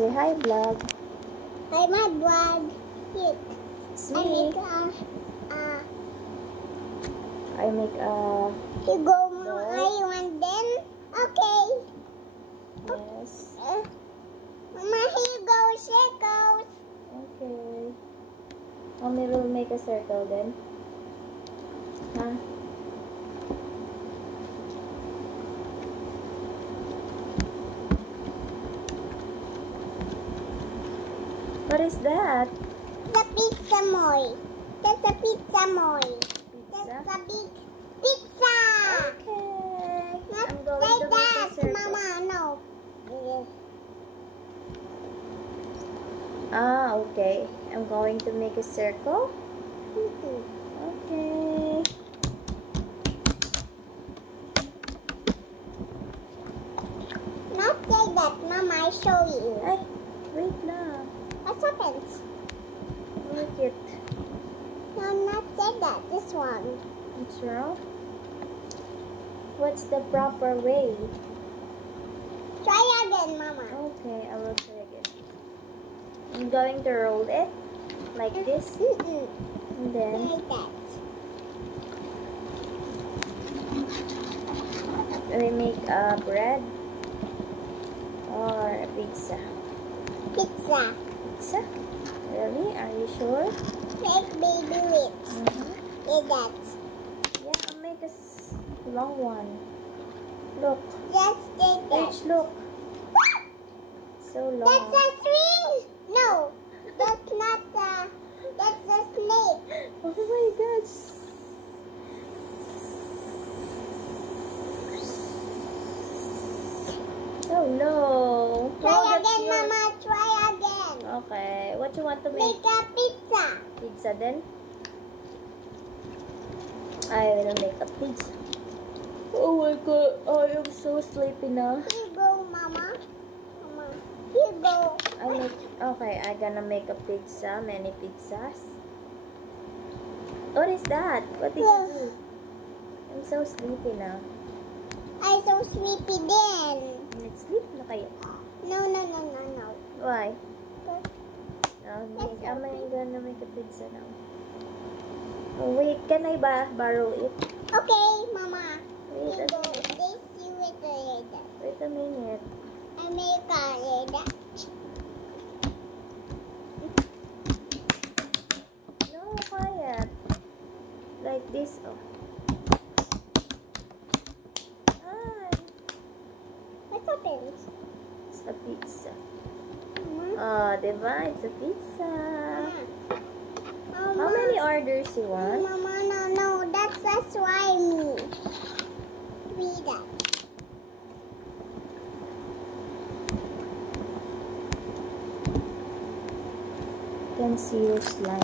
Say hi, vlog. Hi, my vlog. Here. See? I make a... You go, Mama. I want then? Okay. Yes. Mama, here you go. Circles. Okay. Mommy will make a circle then. Huh? What is that? The pizza moy. That's a pizza moy. Pizza? That's a big pizza. Okay. Not I'm going like to make a that, circle. Mama. No. Ah, okay. I'm going to make a circle. Okay. Not like that, Mama. I show you. Ay, wait lang. What happens? Look it. No, not like that. This one. What's wrong? What's the proper way? Try again, Mama. Okay, I will try again. I'm going to roll it like this, and then Like that. we make a bread or a pizza. Pizza. Pizza? Really? Are you sure? Make baby lips. Like that. Yeah, I'll make a long one. Look. Just like that. Rich, look. So long. That's a string. No, that's not a. That's a snake. Oh my gosh. Oh no. Try Oh, that's again, yours. Mama. Try again. Okay, what you want to make? Make a pizza. Pizza then? I will make a pizza. Oh my god, I am so sleepy now. Here you go, Mama. Mama. Here you go. Okay, I'm gonna make a pizza, many pizzas. What is that? What did you do? I'm so sleepy now. I'm so sleepy then. Let's sleep na kayo. No. Why? That's I'm gonna make a pizza now. Oh, wait, can I borrow it? Okay, Mama. Wait Here a you go. minute. This you with the leather. Wait a minute. I make a leather. No, quiet. Like this. Oh. Ah, What happens? it's a pizza. Mama. Oh, diba? It's a pizza. Mama. How many orders you want? Mama, no. That's a slimy. Read that. You can see your slime.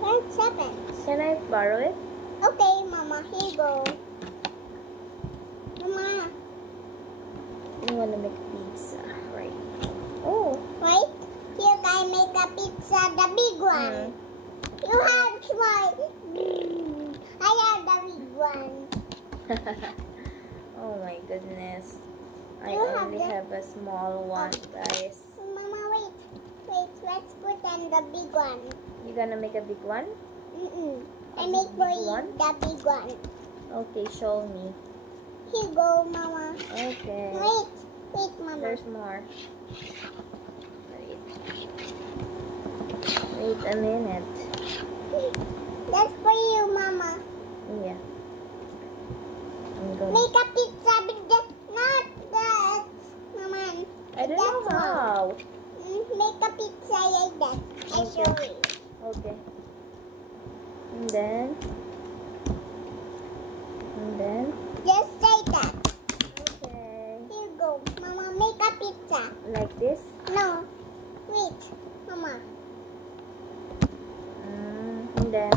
What happens? Can I borrow it? Okay, Mama. Here you go. Mama. You want to make pizza, right? Oh. Right? Here I make a pizza, the big one. You have small. I have the big one. Oh my goodness. I You have only the- have a small one, guys. Mama, wait. Let's put on the big one. You gonna make a big one? I make for Big you one? the big one. Okay, show me. Here you go, Mama. Okay. Wait, Mama. There's more. Wait a minute. That's for you, Mama. Yeah. I'm going. Make a pizza, but not that, Mama. I don't know That's how. Make a pizza like that. I Okay. show you. Okay. And then. Just like that. Okay. Here you go, Mama. Make a pizza. Like this. No. Wait, Mama. And then,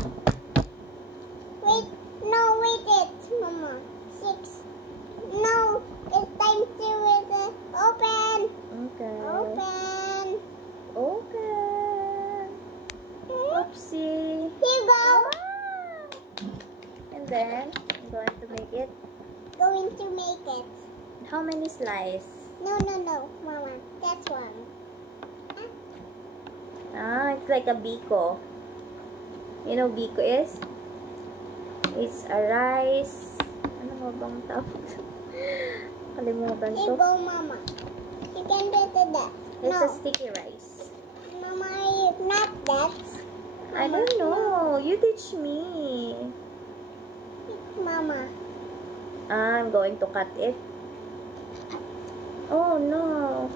Wait, no, wait it, Mama. 6. No, it's time to open. okay. Open. Open. Oopsie. Here you go. And then, I'm going to make it. Going to make it. How many slices? No, Mama. That's one. Ah, it's like a biko. You know biko is? It's a rice. Ano ba bang tawag? Kalimutan Here ko. you go, Mama. You can do that. It's No. a sticky rice. Mama, not that. I don't know. You teach me. Mama. I'm going to cut it. Oh no.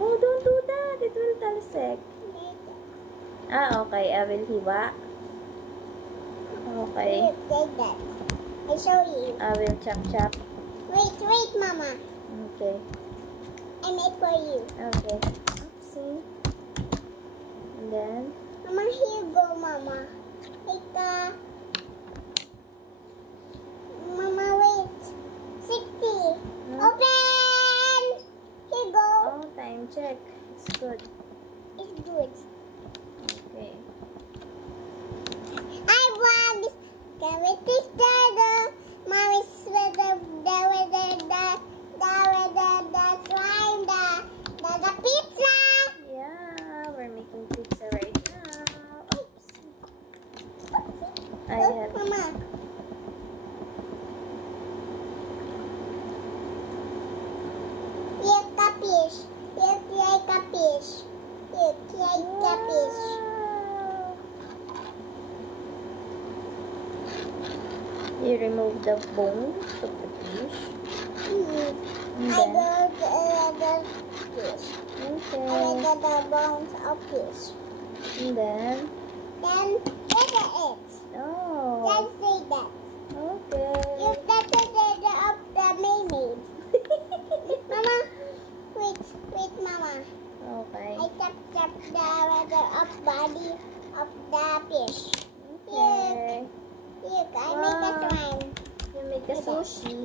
No, don't do that. It will talsik. Ah, okay. I will hiwa. Okay. Take that. I show you. I will chop. Wait, Mama. Okay. I made for you. Okay. Oopsie. And then, Mama, here you go, Mama. Take Mama, wait. 60. Open! Here you go. oh, time check. It's good. It's good. Okay. I want this. Can we take the Mommy's with the pizza? Yeah, we're making pizza right now. Oops. I Look, have. Mama. Here, capish. Here, capish. Here, capish. Wow. You remove the bones of the fish. And I then, got the fish. I okay. got the bones of fish. And then, Then look at it. oh, Then say that. okay. You got the of the mermaid. Mama, wait, Mama. Okay. I chop the weather of body of the fish. Okay. Look, I make a slime. You make a sushi.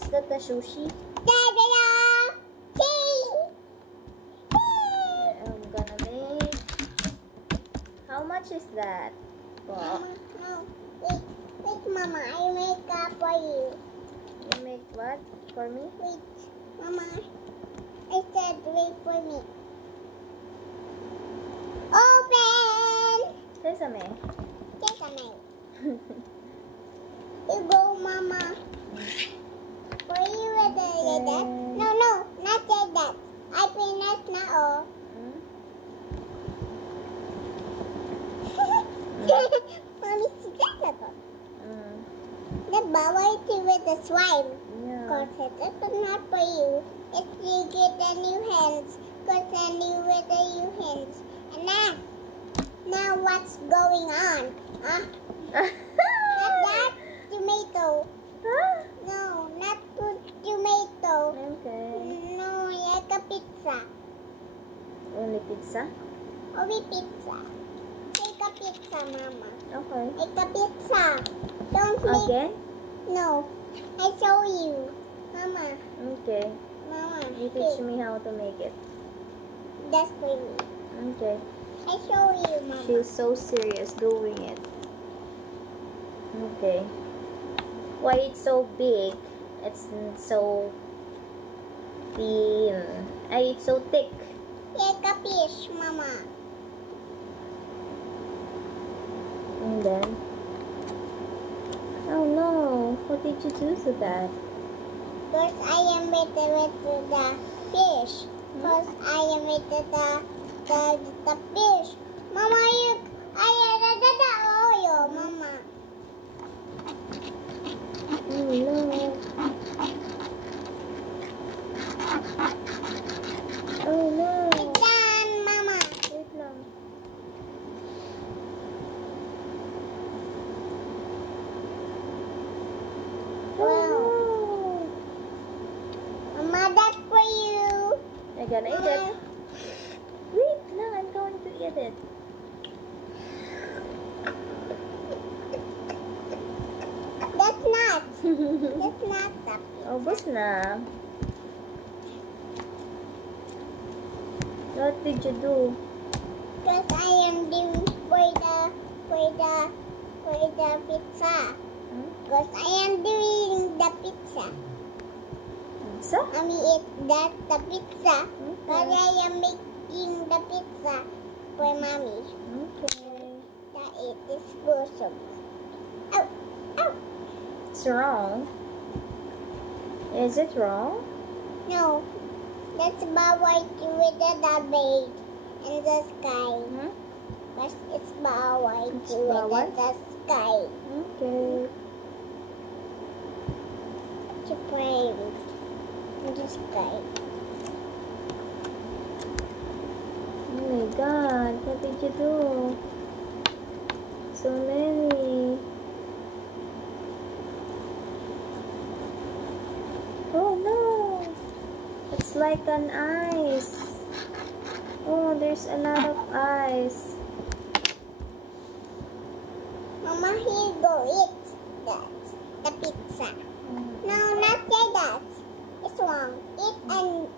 Is that the sushi? Da-da-da! Hey! I'm gonna make. How much is that? Well, Mama, no. Wait, Mama, I make up for you. you make what for me? Wait, Mama. I said wait for me. Open! Sesame. Take a knife. You go, Mama. For you with that? No, not like that. I finished now. Hmm? Mommy, see that? Mm. The bubble tea with the slime. Yeah. Because it is not for you. If you get the new hands, continue with the new hands. And now what's going on? Huh? Not that tomato. Huh? No, not tomato. Okay. No, like a pizza. Only pizza? Only pizza. Take a pizza, Mama. Okay. Take a pizza. Don't make... Again? No, I show you. Mama, Okay. Mama. You teach me how to make it. That's for me. Okay. I show you, Mama. She's so serious doing it. Okay. Why it's so big? It's so thin. It's so thick. Like a fish, Mama. And then, oh no! What did you do to that? Because I am with the fish. Because I am with the fish. Mama, oil, Mama. Oh no! Oh no! It's done, Mama. Wait lang. Wow. Mama, that's for you. I gonna eat it. Wait lang, I'm going to eat it. That's not the pizza. Ubus na. What did you do? Because I am doing for the pizza. Because I am doing the pizza. Pizza? Mommy, that's the pizza. Because Okay. I am making the pizza for mommy. Okay. That it is awesome. Ow! Ow! It's wrong. Is it wrong? No. That's about white with the bird in the sky. Because it's about white It's with bawal? the sky. Okay. To play in the sky. Oh my god, what did you do? So many. Oh no! It's like an ice. Oh, there's a lot of ice. Mama, here you go. Eat that. The pizza. No, not that. It's wrong. Eat and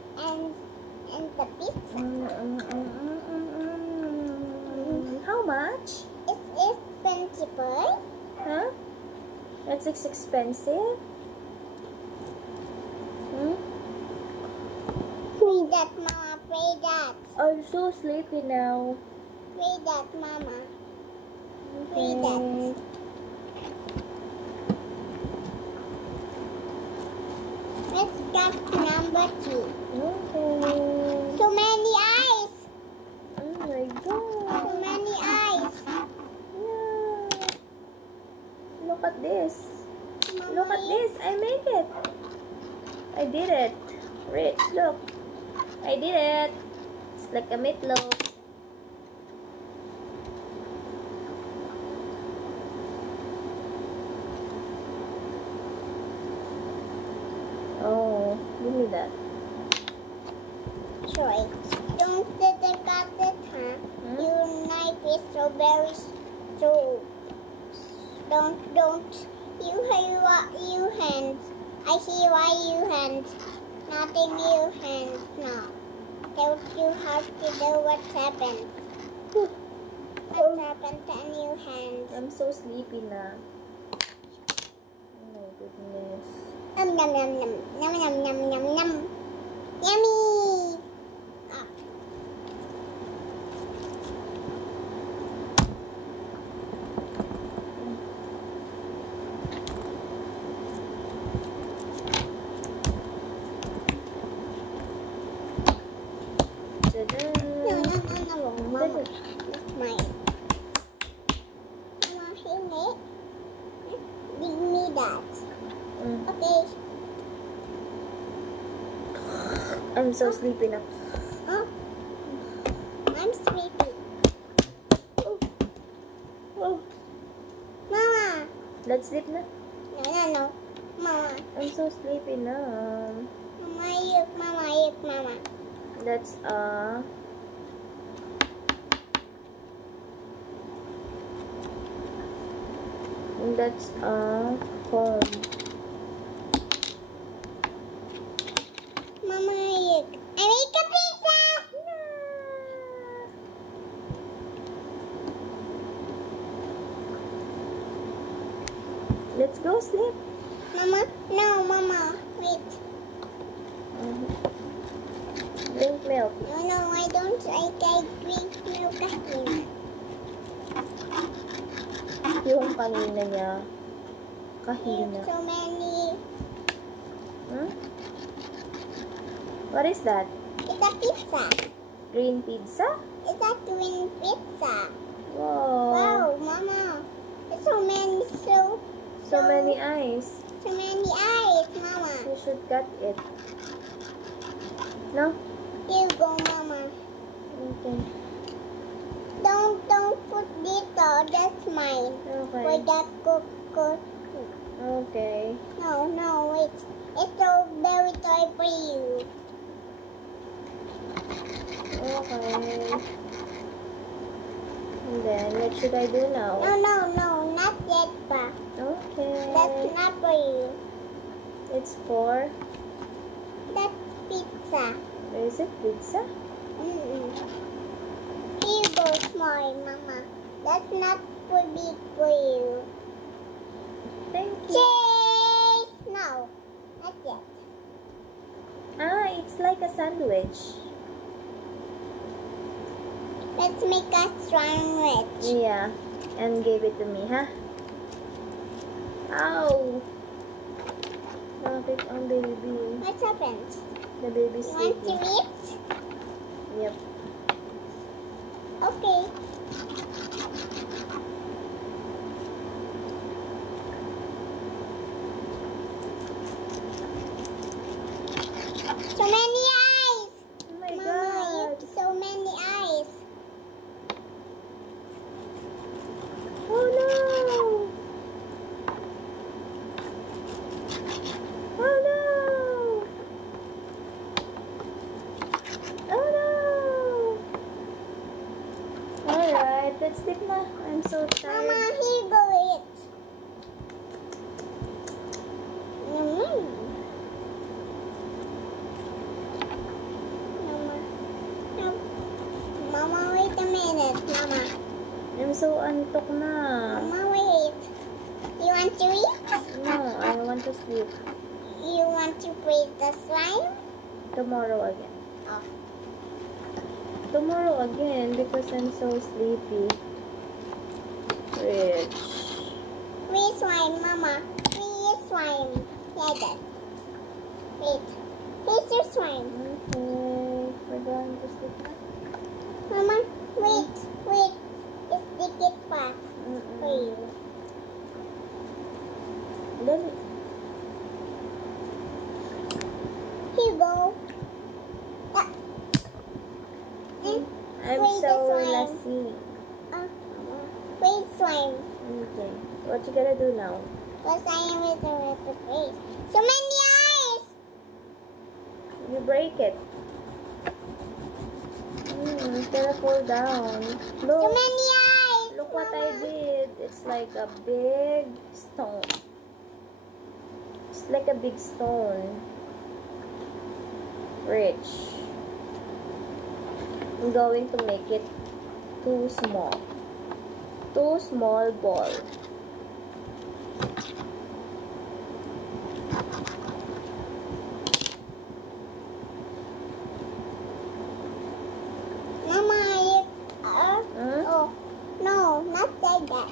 the pizza. How much? It's expensive. Huh? That's expensive? Pray that, Mama. Pray that. I'm so sleepy now. Pray that, Mama. Okay. Let's get number 2. Okay. So many eyes. Oh my So god. many eyes. Yeah. Look at this. Mama, Look at this. I make it. I did it. Rich, look. I did it. It's like a meatloaf. Oh, give me that. Troy, don't sit the cut it, huh? Your knife is so very so. Don't. You hands. I see why you hands. Nothing you hands now. Don't you have to know what's happened? What's happened to your hands? I'm so sleepy na. Oh my goodness. Nom nom nom nom nom nom nom nom nom. Yummy. Ah. Ta-da! No, Mama. It's mine. Mama, here. Give me that. Okay. I'm so sleepy na. Oh. I'm sleepy. Oh, Mama. let's sleep na. No. Mama. I'm so sleepy na. Mama, yuk, Mama. That's comb. Mama, yuk. I make a pizza. Let's go sleep. Mama, no, Mama. Wait. Drink milk. No, I don't. I drink milk again. Yung kanina niya. Kahina. So many. What is that? It's a pizza. Green pizza? It's a twin pizza. Wow. Wow, Mama. It's so many, So many eyes. so many eyes, Mama. You should cut it. No? Here you go, Mama. Okay. Don't put dito. That's mine. For Okay. that cook. Okay. No, wait. It's so very toy for you. Okay. And then, what should I do now? No, not yet, pa. Okay. That's not for you. It's for... That's pizza. Is it pizza? Here you go, small, Mama. That's not for big for you. Thank you. Cheese! No, not yet. Ah, it's like a sandwich. Let's make a sandwich. Yeah. And give it to me, huh? Ow! Bakit ang baby? What happened? The baby's You want to sleeping. eat? Yep. Okay. So many eyes! Oh my Mama, God! you have so many eyes. Oh no! Oh no! Oh no! Alright, let's sleep na. I'm so Mama, tired. here you go eat. Mm. Mama. No. Mama, wait a minute, Mama. I'm so antok na. Mama, wait. You want to eat? No, I want to sleep. You want to play the slime? Tomorrow again. Oh. Tomorrow again because I'm so sleepy. Rich. Free slime, Mama. Free slime. Yeah, that. Wait. Here's your slime. Okay, we're going to sleep na. Mama, wait. Wait. It's ticket pack for you. Dali. Here you go. Ah. I'm Wait, so this one. lazy. Free slime. Okay. What you gonna do now? Because I am with the face. So many eyes! You break it. It's gonna fall down. So Look. many eyes! Look what I Mama. did. It's like a big stone. It's like a big stone. Rich. I'm going to make it too small. Too small ball. Mama, you... Huh? Oh, no, not like that.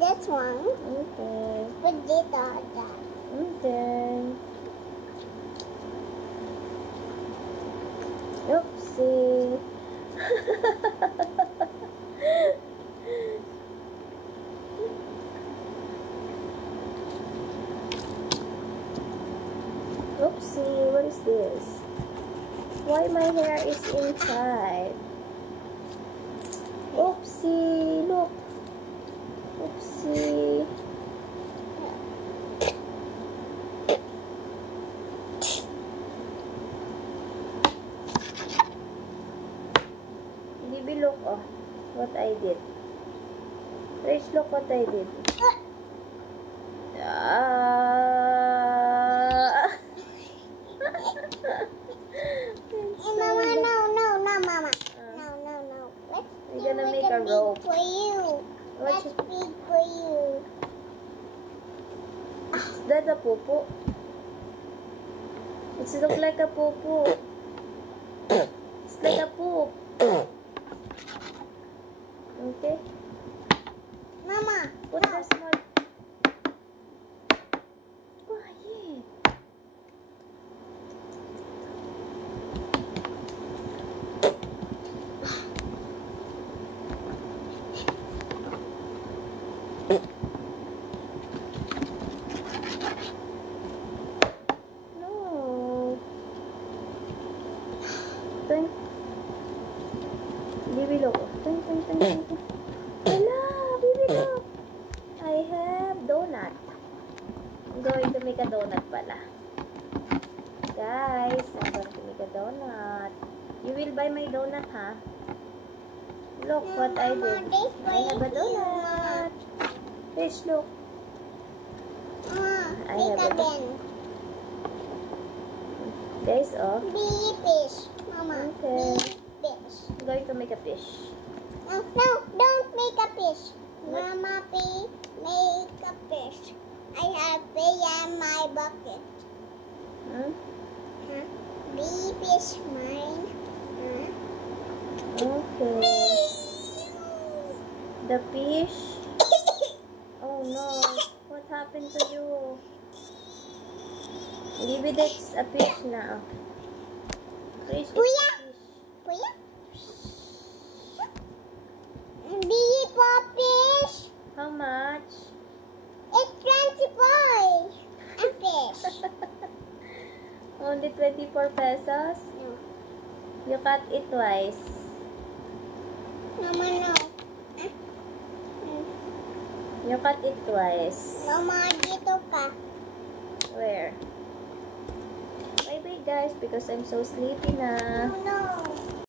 This one. Okay. Put it on that. Okay. Oopsie. Oopsie, what is this? Why my hair is inside? Oopsie, look. Oopsie. Bibi, look, oh, what I did. Rich, look what I did. Mama, no, Mama. No. Let's We're do gonna it make a big rope. for you. What's That's big for you. Is that a poo-poo? It looks like a poo-poo. It's like a poop. Okay. Mama, Put the small. Quiet. No. Turn. Bibi, look. Turn. Hello, Bibi, look. I have donut. I'm going to make a donut pala. Guys, I'm going to make a donut. You will buy my donut, huh? Look what I did. I have a donut. Mama, Fish, look. I make have a- again. Days off? Be fish, Mama. Okay. Be fish. I'm going to make a fish. No, don't make a fish. Mama, make a fish. I have fish in my bucket. Hmm? Huh? Be fish mine. Huh? Okay. The fish. Oh no. What happened to you? Maybe that's a fish now. Fish is a Kuya. fish. Kuya? Be for fish. How much? It's 25. A fish. Only 24 pesos? No. You cut it twice. Mama, no. Huh? You cut it twice. Mama, dito ka. Where? Bye bye guys because I'm so sleepy na. No, no.